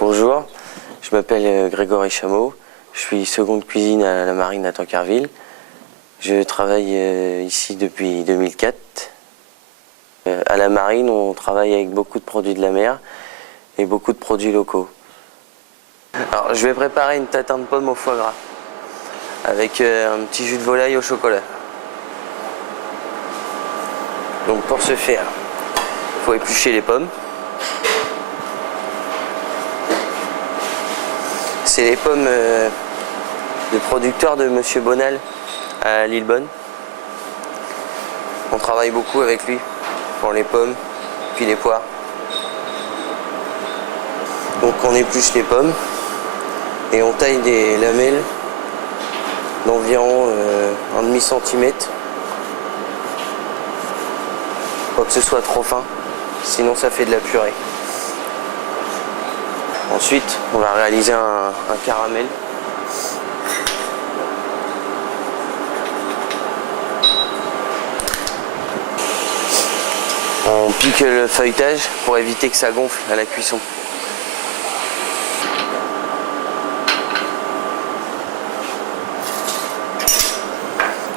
Bonjour, je m'appelle Grégory Chameau, je suis seconde cuisine à la Marine à Tancarville. Je travaille ici depuis 2004. À la Marine, on travaille avec beaucoup de produits de la mer et beaucoup de produits locaux. Alors, je vais préparer une tatin de pomme au foie gras avec un petit jus de volaille au chocolat. Donc pour ce faire, il faut éplucher les pommes. C'est les pommes de producteur de Monsieur Bonal à Lillebonne. On travaille beaucoup avec lui pour les pommes, puis les poires. Donc on épluche les pommes et on taille des lamelles d'environ 1,5 cm. Pas que ce soit trop fin, sinon ça fait de la purée. Ensuite, on va réaliser un caramel. On pique le feuilletage pour éviter que ça gonfle à la cuisson.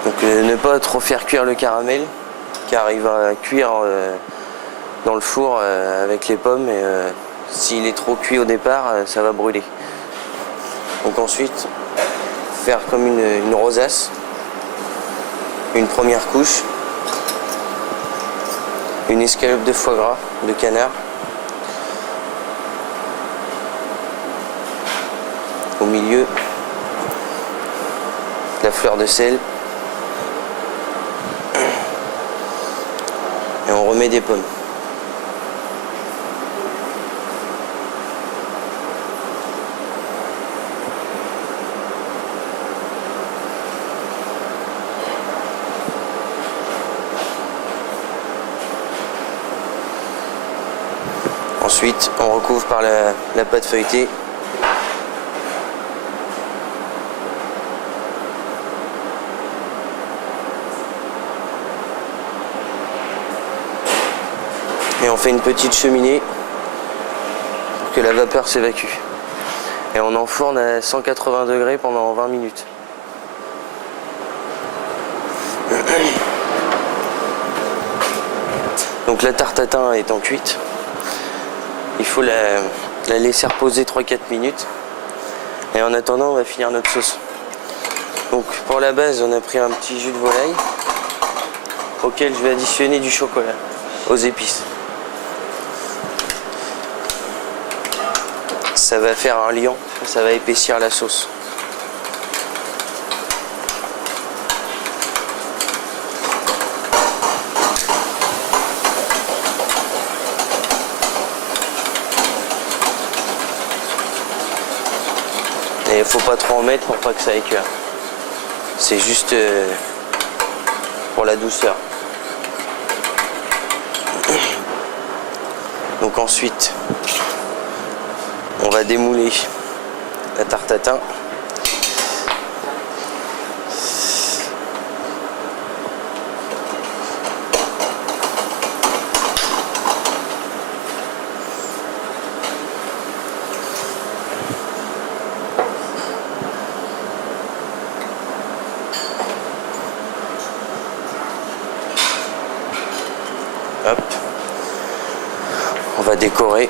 Donc ne pas trop faire cuire le caramel, car il va cuire dans le four avec les pommes et s'il est trop cuit au départ, ça va brûler. Donc ensuite, faire comme une rosace, une première couche, une escalope de foie gras, de canard, au milieu, la fleur de sel, et on remet des pommes. Ensuite, on recouvre par la pâte feuilletée. Et on fait une petite cheminée pour que la vapeur s'évacue. Et on enfourne à 180 degrés pendant 20 minutes. Donc la tarte tatin étant cuite, il faut la laisser reposer 3-4 minutes. Et en attendant, on va finir notre sauce. Donc pour la base, on a pris un petit jus de volaille auquel je vais additionner du chocolat aux épices. Ça va faire un liant, ça va épaissir la sauce. Et il faut pas trop en mettre pour pas que ça écoeure. C'est juste pour la douceur. Donc ensuite, on va démouler la tarte tatin. Hop. On va décorer.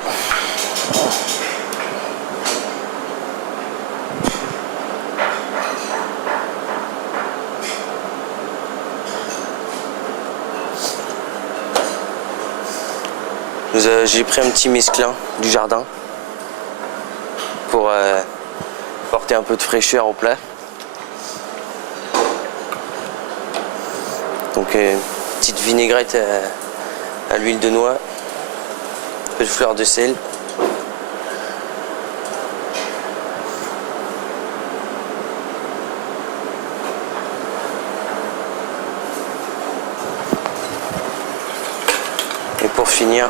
J'ai pris un petit mesclin du jardin pour porter un peu de fraîcheur au plat. Donc petite vinaigrette à l'huile de noix, un peu de fleur de sel. Et pour finir,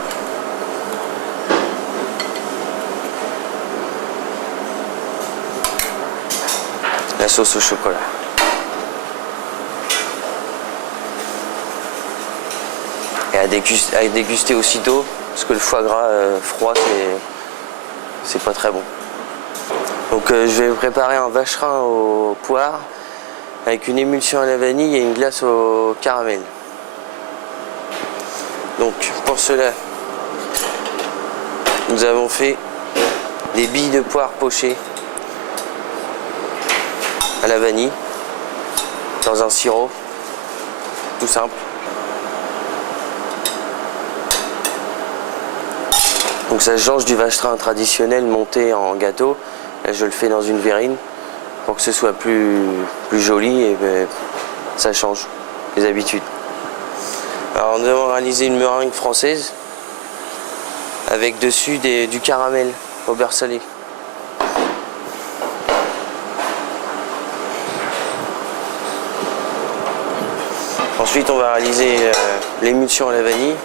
la sauce au chocolat. Et à déguster aussitôt, parce que le foie gras froid, c'est pas très bon. Donc je vais préparer un vacherin aux poires avec une émulsion à la vanille et une glace au caramel. Donc pour cela, nous avons fait des billes de poire pochées à la vanille dans un sirop tout simple. Donc ça change du vacherin traditionnel monté en gâteau. Là, je le fais dans une verrine pour que ce soit plus joli et ça change les habitudes. Alors nous avons réalisé une meringue française avec dessus du caramel au beurre salé. Ensuite on va réaliser l'émulsion à la vanille.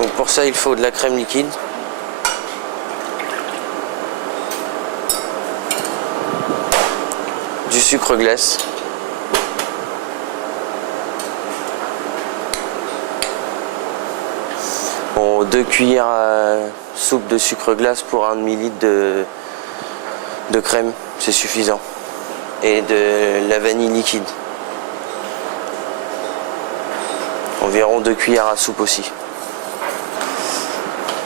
Donc pour ça il faut de la crème liquide. Du sucre glace. Bon, 2 cuillères à soupe de sucre glace pour 1 demi-litre de crème, c'est suffisant. Et de la vanille liquide. Environ 2 cuillères à soupe aussi.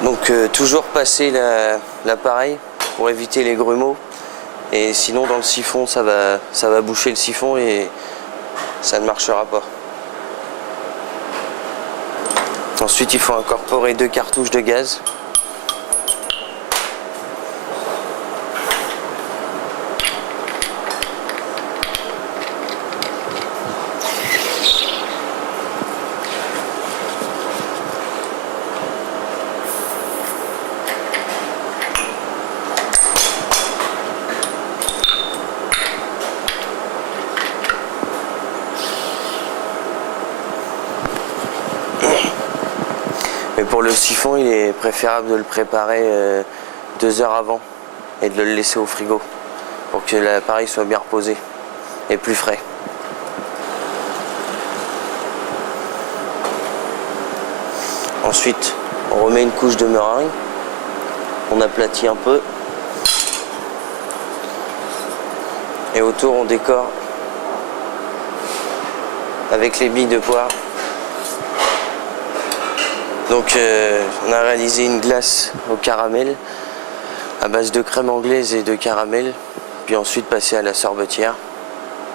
Donc toujours passer l'appareil pour éviter les grumeaux. Et sinon dans le siphon ça va boucher le siphon et ça ne marchera pas. Ensuite il faut incorporer 2 cartouches de gaz. Mais pour le siphon, il est préférable de le préparer 2 heures avant et de le laisser au frigo pour que l'appareil soit bien reposé et plus frais. Ensuite, on remet une couche de meringue, on aplatit un peu et autour on décore avec les billes de poire. Donc on a réalisé une glace au caramel à base de crème anglaise et de caramel, puis ensuite passer à la sorbetière,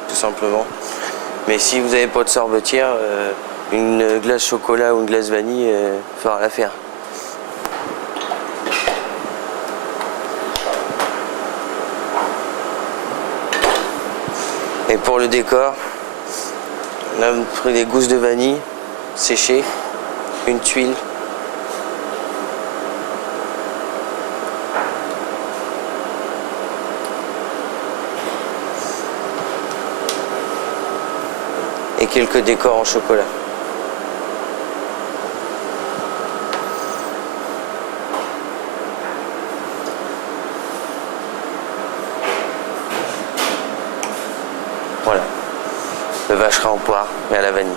tout simplement. Mais si vous n'avez pas de sorbetière, une glace chocolat ou une glace vanille fera l'affaire. Et pour le décor, on a pris des gousses de vanille séchées, une tuile, et quelques décors en chocolat. Voilà, le vacherin en poire et à la vanille.